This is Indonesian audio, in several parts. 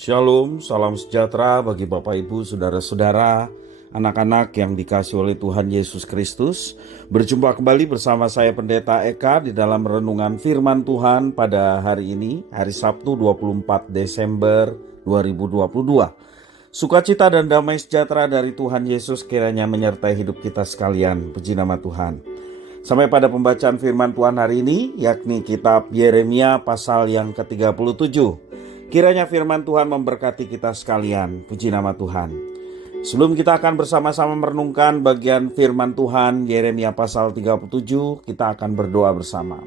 Shalom, salam sejahtera bagi Bapak Ibu, Saudara-saudara, anak-anak yang dikasihi oleh Tuhan Yesus Kristus. Berjumpa kembali bersama saya Pendeta Eka di dalam renungan firman Tuhan pada hari ini, hari Sabtu 24 Desember 2022. Sukacita dan damai sejahtera dari Tuhan Yesus kiranya menyertai hidup kita sekalian. Puji nama Tuhan. Sampai pada pembacaan firman Tuhan hari ini, yakni kitab Yeremia pasal yang ke-37. Kiranya firman Tuhan memberkati kita sekalian. Puji nama Tuhan. Sebelum kita akan bersama-sama merenungkan bagian firman Tuhan Yeremia pasal 37, kita akan berdoa bersama.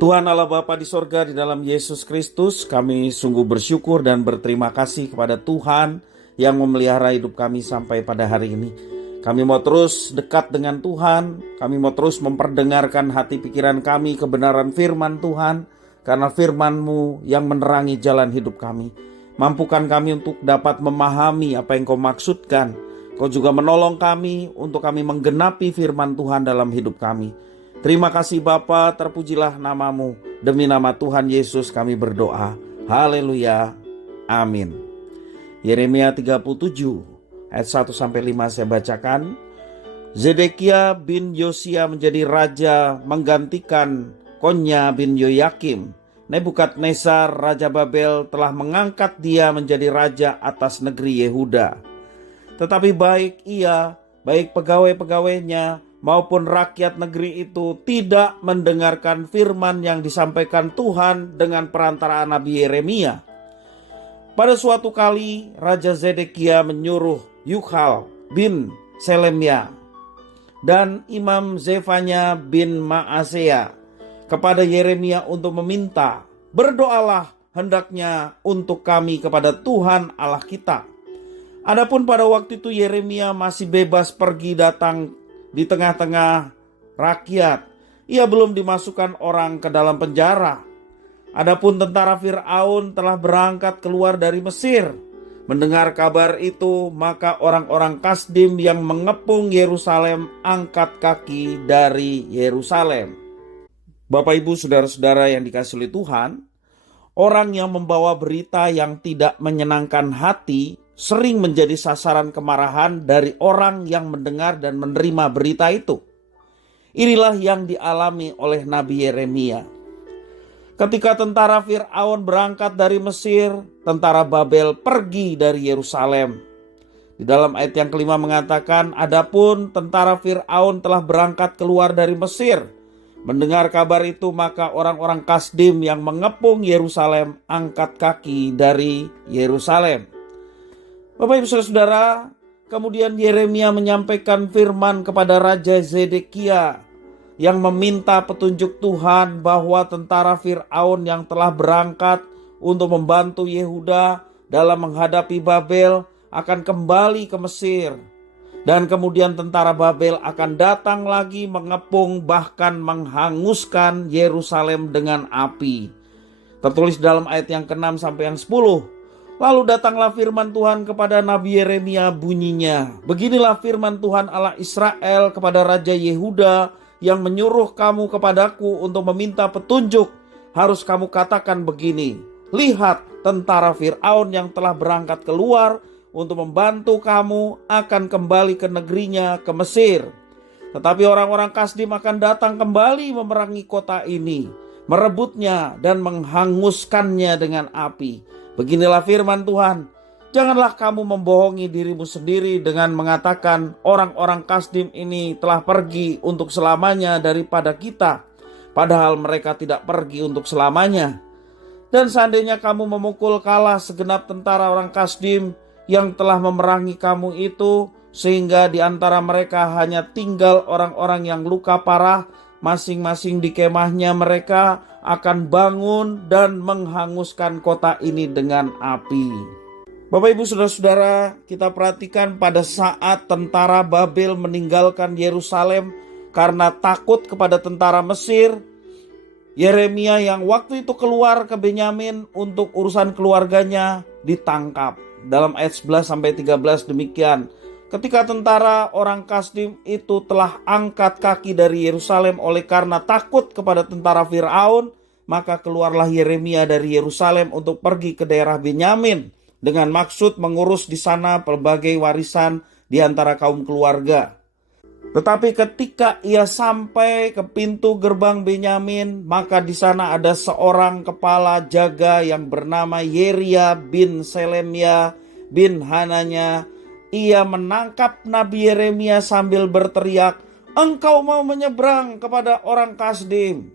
Tuhan Allah Bapa di sorga, di dalam Yesus Kristus, kami sungguh bersyukur dan berterima kasih kepada Tuhan yang memelihara hidup kami sampai pada hari ini. Kami mau terus dekat dengan Tuhan, kami mau terus memperdengarkan hati pikiran kami kebenaran firman Tuhan, karena firman-Mu yang menerangi jalan hidup kami. Mampukan kami untuk dapat memahami apa yang Kau maksudkan. Kau juga menolong kami untuk kami menggenapi firman Tuhan dalam hidup kami. Terima kasih Bapa, terpujilah nama-Mu. Demi nama Tuhan Yesus kami berdoa. Haleluya. Amin. Yeremia 37 ayat 1-5 saya bacakan. Zedekia bin Yosia menjadi raja menggantikan Konya bin Yoyakim. Nebukadnezar Raja Babel telah mengangkat dia menjadi raja atas negeri Yehuda. Tetapi baik pegawai-pegawainya maupun rakyat negeri itu tidak mendengarkan firman yang disampaikan Tuhan dengan perantaraan Nabi Yeremia. Pada suatu kali Raja Zedekia menyuruh Yukhal bin Selemya dan Imam Zefanya bin Maaseya kepada Yeremia untuk meminta, berdoalah hendaknya untuk kami kepada Tuhan Allah kita. Adapun pada waktu itu Yeremia masih bebas pergi datang di tengah-tengah rakyat. Ia belum dimasukkan orang ke dalam penjara. Adapun tentara Fir'aun telah berangkat keluar dari Mesir. Mendengar kabar itu, maka orang-orang Kasdim yang mengepung Yerusalem angkat kaki dari Yerusalem. Bapak Ibu Saudara-saudara yang dikasihi oleh Tuhan, orang yang membawa berita yang tidak menyenangkan hati sering menjadi sasaran kemarahan dari orang yang mendengar dan menerima berita itu. Inilah yang dialami oleh Nabi Yeremia. Ketika tentara Fir'aun berangkat dari Mesir, tentara Babel pergi dari Yerusalem. Di dalam ayat yang kelima mengatakan, adapun tentara Fir'aun telah berangkat keluar dari Mesir. Mendengar kabar itu, maka orang-orang Kasdim yang mengepung Yerusalem angkat kaki dari Yerusalem. Bapak Ibu Saudara, kemudian Yeremia menyampaikan firman kepada Raja Zedekia yang meminta petunjuk Tuhan bahwa tentara Fir'aun yang telah berangkat untuk membantu Yehuda dalam menghadapi Babel akan kembali ke Mesir. Dan kemudian tentara Babel akan datang lagi mengepung bahkan menghanguskan Yerusalem dengan api. Tertulis dalam ayat yang ke-6 sampai yang 10. Lalu datanglah firman Tuhan kepada Nabi Yeremia bunyinya. Beginilah firman Tuhan Allah Israel kepada Raja Yehuda yang menyuruh kamu kepadaku untuk meminta petunjuk. Harus kamu katakan begini. Lihat, tentara Fir'aun yang telah berangkat keluar untuk membantu kamu akan kembali ke negerinya, ke Mesir. Tetapi orang-orang Kasdim akan datang kembali memerangi kota ini, merebutnya dan menghanguskannya dengan api. Beginilah firman Tuhan. Janganlah kamu membohongi dirimu sendiri dengan mengatakan orang-orang Kasdim ini telah pergi untuk selamanya daripada kita. Padahal mereka tidak pergi untuk selamanya. Dan seandainya kamu memukul kalah segenap tentara orang Kasdim yang telah memerangi kamu itu, sehingga di antara mereka hanya tinggal orang-orang yang luka parah, masing-masing di kemahnya mereka akan bangun dan menghanguskan kota ini dengan api. Bapak Ibu Saudara-saudara, kita perhatikan pada saat tentara Babel meninggalkan Yerusalem karena takut kepada tentara Mesir, Yeremia yang waktu itu keluar ke Benyamin untuk urusan keluarganya ditangkap. Dalam ayat 11-13 demikian. Ketika tentara orang Kasdim itu telah angkat kaki dari Yerusalem oleh karena takut kepada tentara Fir'aun maka keluarlah Yeremia dari Yerusalem untuk pergi ke daerah Benyamin dengan maksud mengurus di sana pelbagai warisan di antara kaum keluarga. Tetapi ketika ia sampai ke pintu gerbang Benyamin, maka di sana ada seorang kepala jaga yang bernama Yeria bin Selemia bin Hananya. Ia menangkap Nabi Yeremia sambil berteriak, "Engkau mau menyeberang kepada orang Kasdim."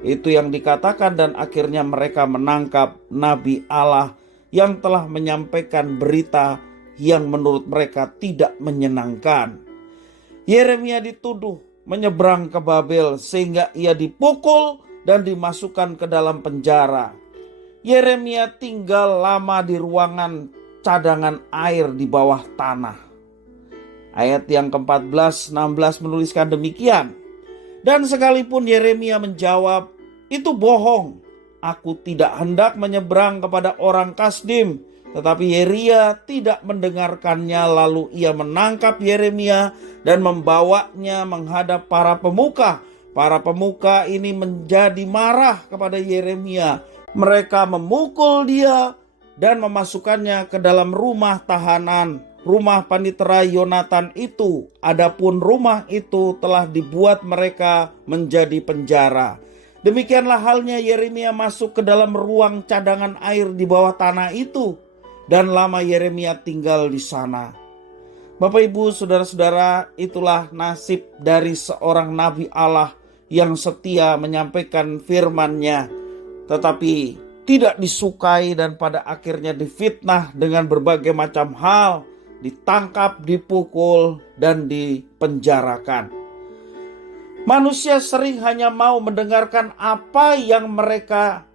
Itu yang dikatakan, dan akhirnya mereka menangkap Nabi Allah yang telah menyampaikan berita yang menurut mereka tidak menyenangkan. Yeremia dituduh menyeberang ke Babel sehingga ia dipukul dan dimasukkan ke dalam penjara. Yeremia tinggal lama di ruangan cadangan air di bawah tanah. Ayat yang ke-14, 16 menuliskan demikian. Dan sekalipun Yeremia menjawab, "Itu bohong, aku tidak hendak menyeberang kepada orang Kasdim." Tetapi Yeria tidak mendengarkannya, lalu ia menangkap Yeremia dan membawanya menghadap para pemuka. Para pemuka ini menjadi marah kepada Yeremia. Mereka memukul dia dan memasukkannya ke dalam rumah tahanan, rumah panitera Yonatan itu. Adapun rumah itu telah dibuat mereka menjadi penjara. Demikianlah halnya Yeremia masuk ke dalam ruang cadangan air di bawah tanah itu, dan lama Yeremia tinggal di sana. Bapak, Ibu, saudara-saudara, itulah nasib dari seorang nabi Allah yang setia menyampaikan firman-Nya, tetapi tidak disukai dan pada akhirnya difitnah dengan berbagai macam hal, ditangkap, dipukul, dan dipenjarakan. Manusia sering hanya mau mendengarkan apa yang mereka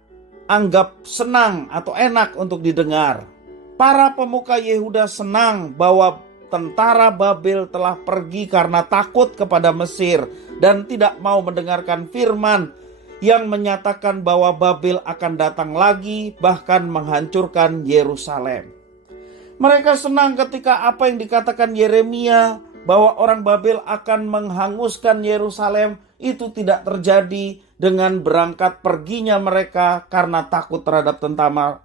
anggap senang atau enak untuk didengar. Para pemuka Yehuda senang bahwa tentara Babel telah pergi karena takut kepada Mesir dan tidak mau mendengarkan firman yang menyatakan bahwa Babel akan datang lagi, bahkan menghancurkan Yerusalem. Mereka senang ketika apa yang dikatakan Yeremia bahwa orang Babel akan menghanguskan Yerusalem itu tidak terjadi dengan berangkat perginya mereka karena takut terhadap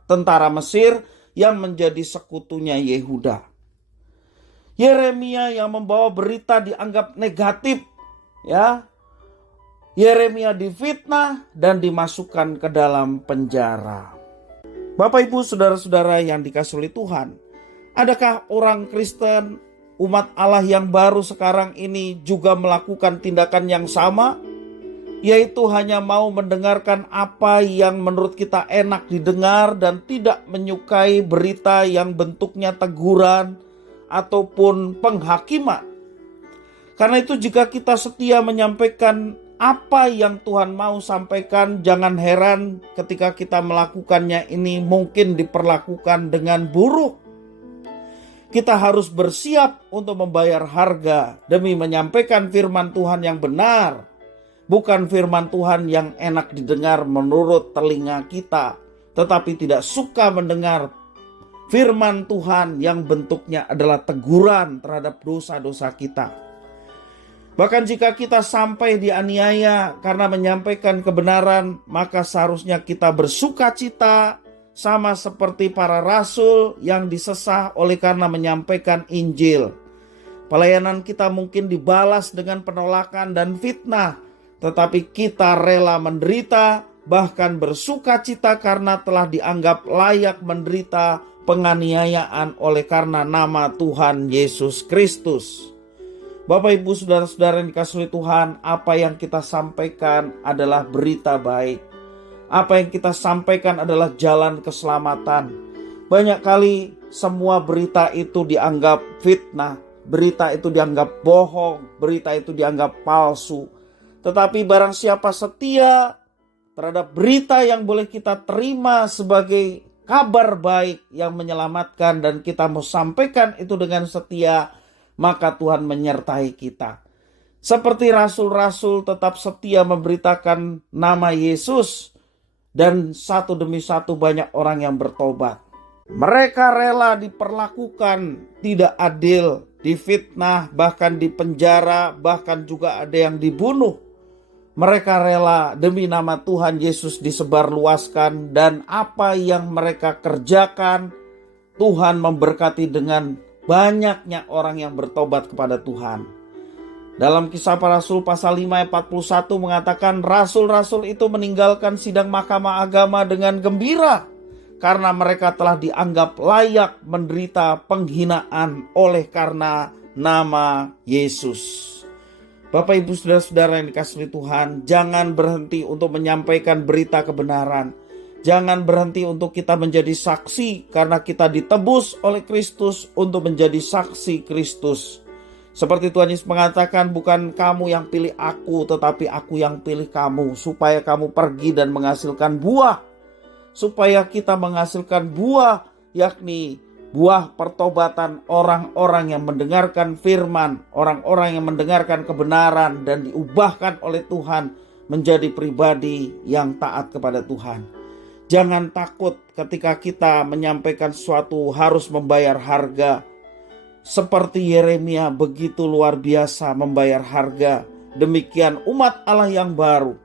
tentara Mesir yang menjadi sekutunya Yehuda. Yeremia yang membawa berita dianggap negatif, ya. Yeremia difitnah dan dimasukkan ke dalam penjara. Bapak, Ibu, saudara-saudara yang dikasihi oleh Tuhan, adakah orang Kristen, umat Allah yang baru sekarang ini juga melakukan tindakan yang sama? Yaitu hanya mau mendengarkan apa yang menurut kita enak didengar dan tidak menyukai berita yang bentuknya teguran ataupun penghakiman. Karena itu jika kita setia menyampaikan apa yang Tuhan mau sampaikan, jangan heran ketika kita melakukannya ini mungkin diperlakukan dengan buruk. Kita harus bersiap untuk membayar harga demi menyampaikan firman Tuhan yang benar. Bukan firman Tuhan yang enak didengar menurut telinga kita, tetapi tidak suka mendengar firman Tuhan yang bentuknya adalah teguran terhadap dosa-dosa kita. Bahkan jika kita sampai dianiaya karena menyampaikan kebenaran, maka seharusnya kita bersuka cita sama seperti para rasul yang disesah oleh karena menyampaikan Injil. Pelayanan kita mungkin dibalas dengan penolakan dan fitnah, tetapi kita rela menderita, bahkan bersuka cita karena telah dianggap layak menderita penganiayaan oleh karena nama Tuhan Yesus Kristus. Bapak, Ibu, saudara-saudara yang dikasihi Tuhan, apa yang kita sampaikan adalah berita baik. Apa yang kita sampaikan adalah jalan keselamatan. Banyak kali semua berita itu dianggap fitnah, berita itu dianggap bohong, berita itu dianggap palsu. Tetapi barang siapa setia terhadap berita yang boleh kita terima sebagai kabar baik yang menyelamatkan dan kita mau sampaikan itu dengan setia, maka Tuhan menyertai kita. Seperti rasul-rasul tetap setia memberitakan nama Yesus dan satu demi satu banyak orang yang bertobat. Mereka rela diperlakukan tidak adil, difitnah, bahkan dipenjara, bahkan juga ada yang dibunuh. Mereka rela demi nama Tuhan Yesus disebarluaskan, dan apa yang mereka kerjakan, Tuhan memberkati dengan banyaknya orang yang bertobat kepada Tuhan. Dalam Kisah Para Rasul pasal 5 ayat 41 mengatakan, rasul-rasul itu meninggalkan sidang mahkamah agama dengan gembira karena mereka telah dianggap layak menderita penghinaan oleh karena nama Yesus. Bapak, Ibu, saudara-saudara yang dikasihi Tuhan, jangan berhenti untuk menyampaikan berita kebenaran. Jangan berhenti untuk kita menjadi saksi, karena kita ditebus oleh Kristus untuk menjadi saksi Kristus. Seperti Tuhan Yesus mengatakan, bukan kamu yang pilih aku, tetapi aku yang pilih kamu, supaya kamu pergi dan menghasilkan buah. Supaya kita menghasilkan buah, yakni buah pertobatan orang-orang yang mendengarkan firman, orang-orang yang mendengarkan kebenaran dan diubahkan oleh Tuhan menjadi pribadi yang taat kepada Tuhan. Jangan takut ketika kita menyampaikan sesuatu harus membayar harga. Seperti Yeremia begitu luar biasa membayar harga. Demikian umat Allah yang baru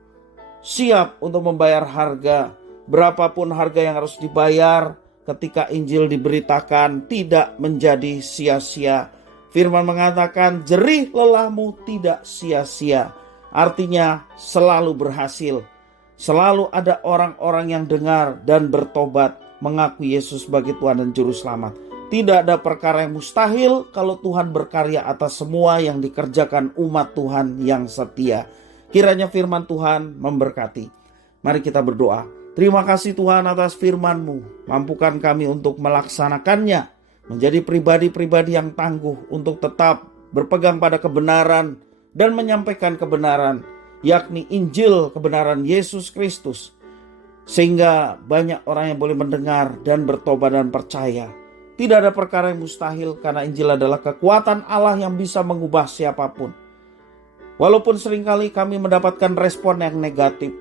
siap untuk membayar harga. Berapapun harga yang harus dibayar, ketika Injil diberitakan tidak menjadi sia-sia. Firman mengatakan jerih lelahmu tidak sia-sia. Artinya selalu berhasil. Selalu ada orang-orang yang dengar dan bertobat, mengaku Yesus sebagai Tuhan dan Juru Selamat. Tidak ada perkara yang mustahil kalau Tuhan berkarya atas semua yang dikerjakan umat Tuhan yang setia. Kiranya firman Tuhan memberkati. Mari kita berdoa. Terima kasih Tuhan atas firman-Mu. Mampukan kami untuk melaksanakannya. Menjadi pribadi-pribadi yang tangguh untuk tetap berpegang pada kebenaran dan menyampaikan kebenaran, yakni Injil kebenaran Yesus Kristus. Sehingga banyak orang yang boleh mendengar dan bertobat dan percaya. Tidak ada perkara yang mustahil karena Injil adalah kekuatan Allah yang bisa mengubah siapapun. Walaupun seringkali kami mendapatkan respon yang negatif,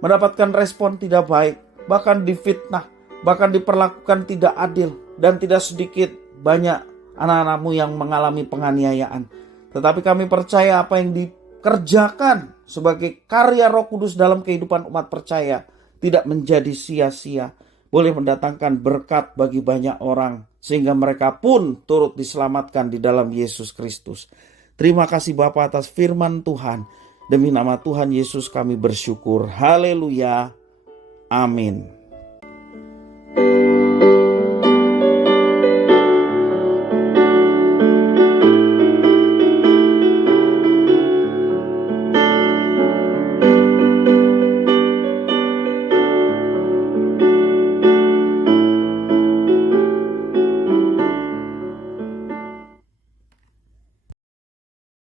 mendapatkan respon tidak baik, bahkan difitnah, bahkan diperlakukan tidak adil, dan tidak sedikit banyak anak-anak-Mu yang mengalami penganiayaan. Tetapi kami percaya apa yang dikerjakan sebagai karya Roh Kudus dalam kehidupan umat percaya tidak menjadi sia-sia, boleh mendatangkan berkat bagi banyak orang, sehingga mereka pun turut diselamatkan di dalam Yesus Kristus. Terima kasih Bapa atas firman Tuhan. Demi nama Tuhan Yesus kami bersyukur. Haleluya. Amin.